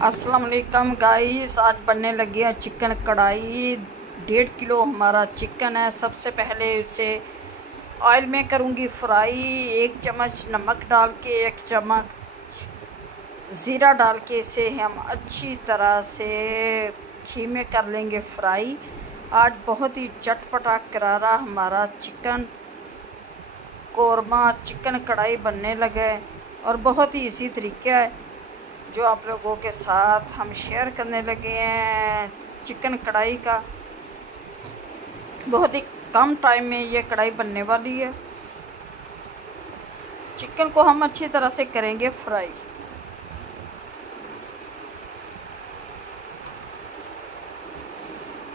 अस्सलाम वालेकुम गाइस, आज बनने लगी है चिकन कढ़ाई। 1.5 किलो हमारा चिकन है। सबसे पहले उसे ऑयल में करूँगी फ्राई। 1 चम्मच नमक डाल के 1 चम्मच ज़ीरा डाल के इसे हम अच्छी तरह से घी में कर लेंगे फ्राई। आज बहुत ही चटपटा करारा हमारा चिकन कोरमा चिकन कढ़ाई बनने लगे और बहुत ही इसी तरीका है जो आप लोगों के साथ हम शेयर करने लगे हैं। चिकन कढ़ाई का बहुत ही कम टाइम में ये कढ़ाई बनने वाली है। चिकन को हम अच्छी तरह से करेंगे फ्राई।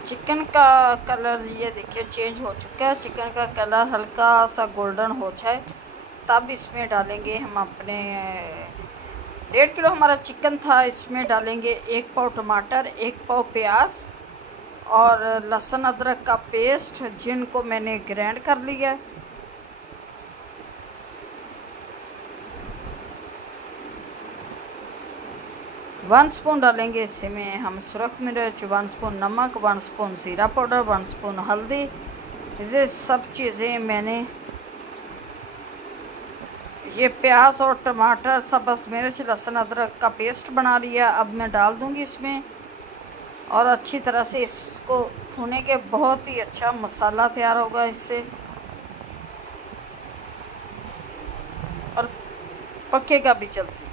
चिकन का कलर ये देखिए चेंज हो चुका है। चिकन का कलर हल्का सा गोल्डन हो जाए तब इसमें डालेंगे हम अपने 1.5 किलो हमारा चिकन था। इसमें डालेंगे 1 पाव टमाटर, 1 पाव प्याज और लहसुन अदरक का पेस्ट जिनको मैंने ग्राइंड कर लिया है। वन स्पून डालेंगे इसमें हम सुरख मिर्च, 1 स्पून नमक, 1 स्पून ज़ीरा पाउडर, 1 स्पून हल्दी। ये सब चीज़ें मैंने ये प्याज और टमाटर, सब्ज़ मिर्च, लहसुन अदरक का पेस्ट बना लिया। अब मैं डाल दूंगी इसमें और अच्छी तरह से इसको भूने के बहुत ही अच्छा मसाला तैयार होगा इससे और पकेगा भी जल्दी।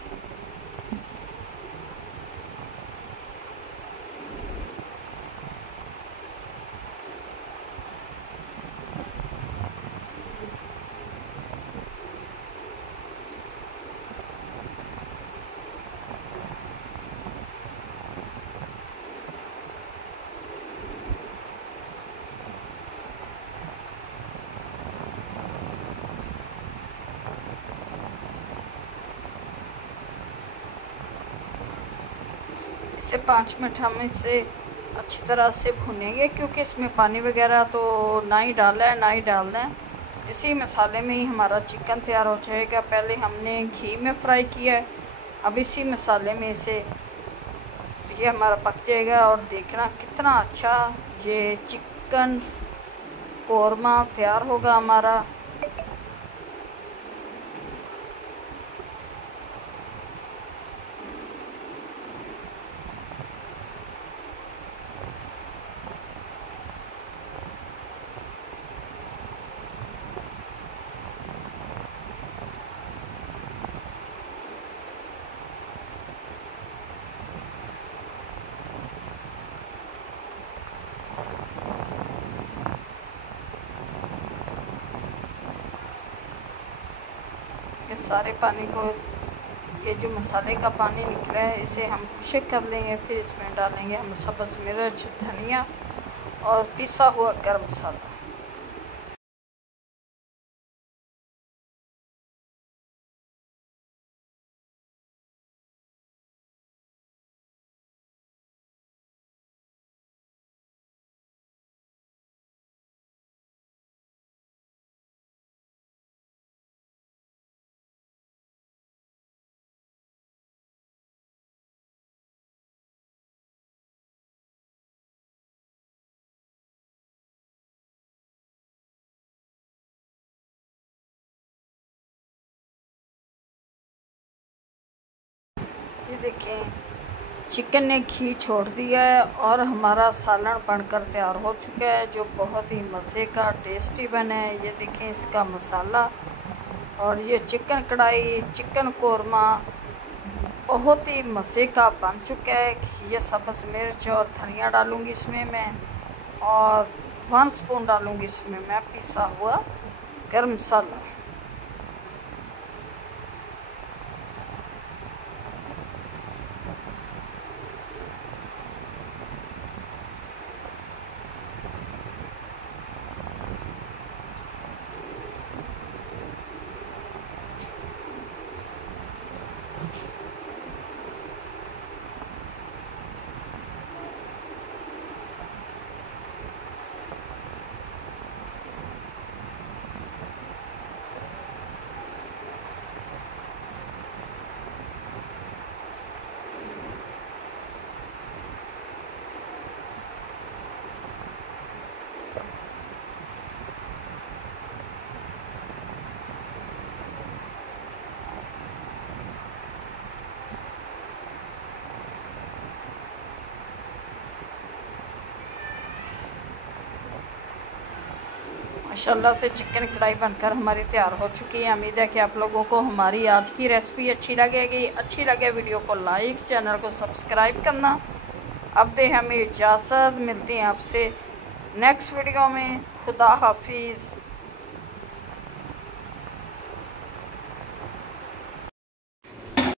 इसे 5 मिनट हम इसे अच्छी तरह से भूनेंगे क्योंकि इसमें पानी वगैरह तो ना ही डाला है ना ही डालना है। इसी मसाले में ही हमारा चिकन तैयार हो जाएगा। पहले हमने घी में फ्राई किया है, अब इसी मसाले में इसे ये हमारा पक जाएगा और देखना कितना अच्छा ये चिकन कोरमा तैयार होगा हमारा। ये सारे पानी को ये जो मसाले का पानी निकला है इसे हम खुश्क कर लेंगे। फिर इसमें डालेंगे हम सब्ज़ मिर्च, धनिया और पिसा हुआ गरम मसाला। ये देखें चिकन ने घी छोड़ दिया है और हमारा सालन बनकर तैयार हो चुका है जो बहुत ही मज़े का टेस्टी बना है। ये देखें इसका मसाला और ये चिकन कढ़ाई चिकन कोरमा बहुत ही मज़े का बन चुका है। ये सब्ज़ मिर्च और धनिया डालूँगी इसमें मैं और 1 स्पून डालूँगी इसमें मैं पिसा हुआ गरम मसाला। माशाल्लाह से चिकन कढ़ाई बनकर हमारी तैयार हो चुकी है। उम्मीद है कि आप लोगों को हमारी आज की रेसिपी अच्छी लगेगी। अच्छी लगे वीडियो को लाइक, चैनल को सब्सक्राइब करना। अब दे हमें इजाज़त, मिलती हैं आपसे नेक्स्ट वीडियो में। खुदा हाफिज़।